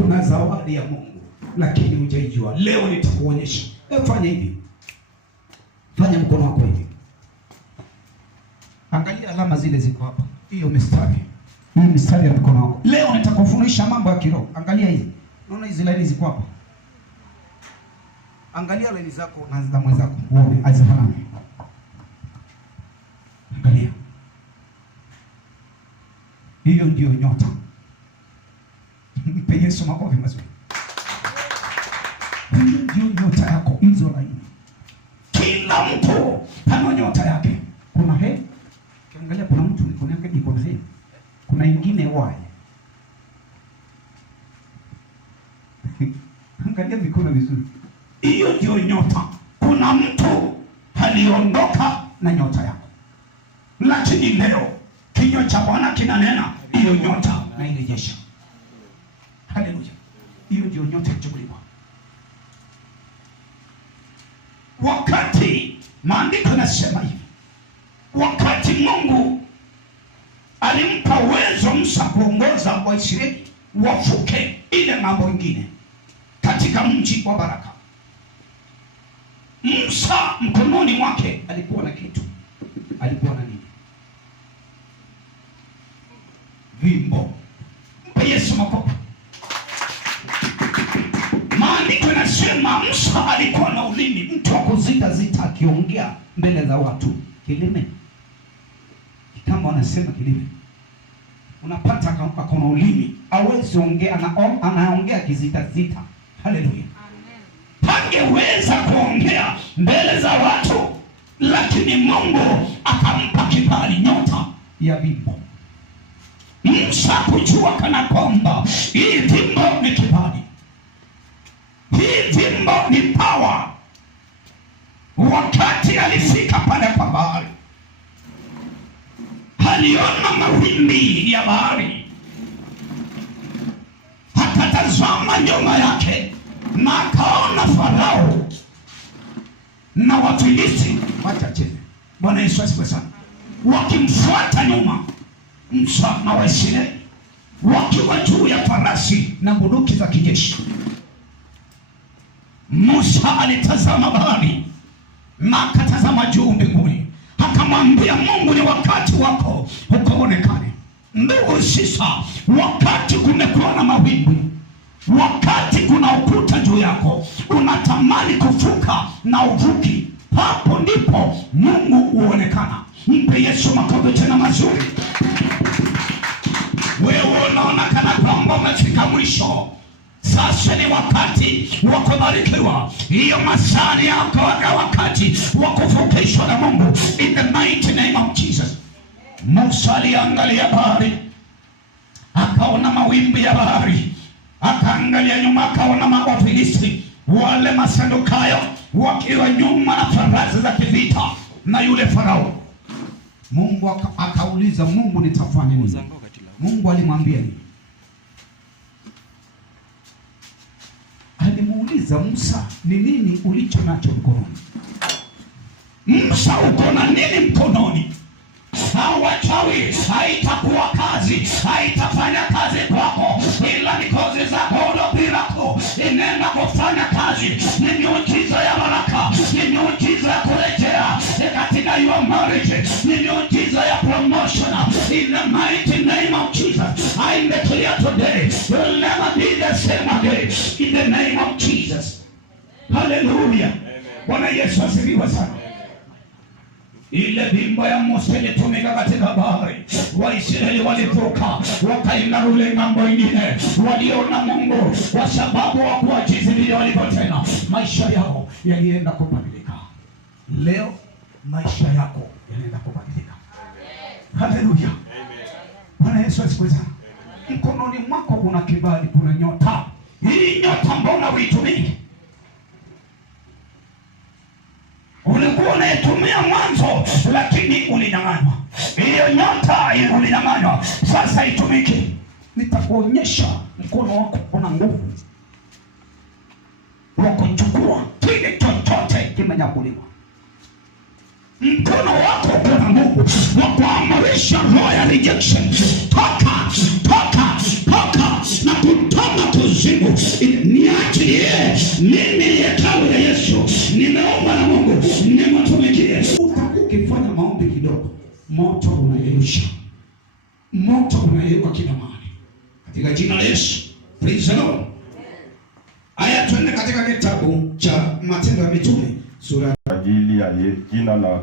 kuna zawadi ya Mungu lakini hujaijua. Leo nitakuonyesha. Fanya hivi, fanya mkono wako hivi, angalia alama zile ziko hapa, hiyo mistari, hii mistari ya mkono wako. Leo nitakufundisha mambo ya kiroho. Angalia hizi, unaona hizi laini ziko hapa, angalia laini zako na za mwenzako uone hazifanani. Angalia, hiyo ndio nyota. Mpe Yesu makofi mazuri. Hiyo ndio nyota yako, hizo laini. Kila mtu ana nyota yake. Kuna he, kiangalia, kuna mtu mikono yake iko na he, kuna ingine wae. Angalia mikono vizuri, hiyo ndio nyota. Kuna mtu aliondoka na nyota yako, lakini leo kinywa cha Bwana kinanena hiyo nyota na irejesha. Haleluya, hiyo ndio nyota ichukuliwa. Wakati maandiko yanasema hivi, wakati Mungu alimpa uwezo Musa kuongoza Waisraeli wavuke ile mambo mengine katika mji wa baraka, Musa mkononi mwake alikuwa na kitu. Alikuwa na nini? Wimbo. Mpe Yesu makofi. Maandiko yanasema Musa alikuwa na ulimi, mtu wa kuzita zita, akiongea mbele za watu. Kilime, kama wanasema kilime, unapata akona ulimi, hawezi ongea, anaongea kizita zita. Haleluya, hangeweza kuongea mbele za watu, lakini Mungu akampa kibali, nyota ya wimbo. Musa kujua kana kwamba hii wimbo ni kibali, hii wimbo ni power. Wakati alifika pale kwa bahari, aliona mawimbi ya bahari, akatazama nyuma yake na akaona Farao na Wafilisti wachache. Bwana Yesu asifiwe sana. Wakimfuata nyuma Musa na Waisraeli wakiwa juu ya farasi na bunduki za kijeshi. Musa alitazama bahari na akatazama juu mbinguni, akamwambia Mungu, ni wakati wako ukaonekane. Ndugu sisa, wakati kumekuwa na mawimbi, wakati kuna ukuta juu yako, unatamani kuvuka na uvuki, hapo ndipo Mungu huonekana. Mpe Yesu makofi tena mazuri. Wewe unaona kana kwamba umefika mwisho, sasa ni wakati wa kubarikiwa. Hiyo masani yako wakati wa kuvukishwa na Mungu, in the mighty name of Jesus. Musa aliangalia bahari, akaona mawimbi ya bahari, akaangalia nyuma, akaona Wafilisti wale Masadukayo wakiwa nyuma na farasi za kivita na yule Farao. Mungu akauliza, Mungu nitafanya nini? Mungu alimwambia nini? Alimuuliza Musa, ni nini ulicho nacho mkononi? Musa, uko na nini mkononi? Hawachawi, haitakuwa kazi, haitafanya kazi kwako, ila ni kozi za godo birako inenda kufanya kazi. Ni miujiza ya baraka, ni miujiza ya kurejea katika your marriage, ni miujiza ya promotion. In the mighty name of Jesus, I declare today, you'll never be the same again. In the name of Jesus. Hallelujah. Bwana Yesu asifiwe sana. Ile bimbo ya Musa ilitumika katika bahari. Waisraeli walivuka wakaenda rule ngambo ingine, waliona Mungu kwa sababu hawakuwa jinsi vile walivyotenda. Maisha yao yalienda kubadilika. Leo maisha yako yanaenda kubadilika. Haleluya. Bwana Yesu asifiwe sana. Mkononi mwako kuna kibali, kuna nyota. Hii nyota mbona uitumii? Ulikuwa unaitumia mwanzo, lakini ulinyang'anywa. Hiyo nyota ulinyang'anywa, sasa itumike. Nitakuonyesha mkono wako una nguvu wa kuchukua kile chochote kimenyakuliwa. Mkono wako una nguvu wa kuamrisha roho ya rejection, toka, toka, toka, na kutoka kuzimu. kuzimu, niachie mimi hekalu ya Yesu, nimeomba na Mungu nimtumikie. Ukifanya maombi kidogo, moto unayeyusha, moto unayeyuka kila mahali katika jina la Yesu. Praise the Lord. Aya, twende katika kitabu cha Matendo ya Mitume sura ajili ya jina la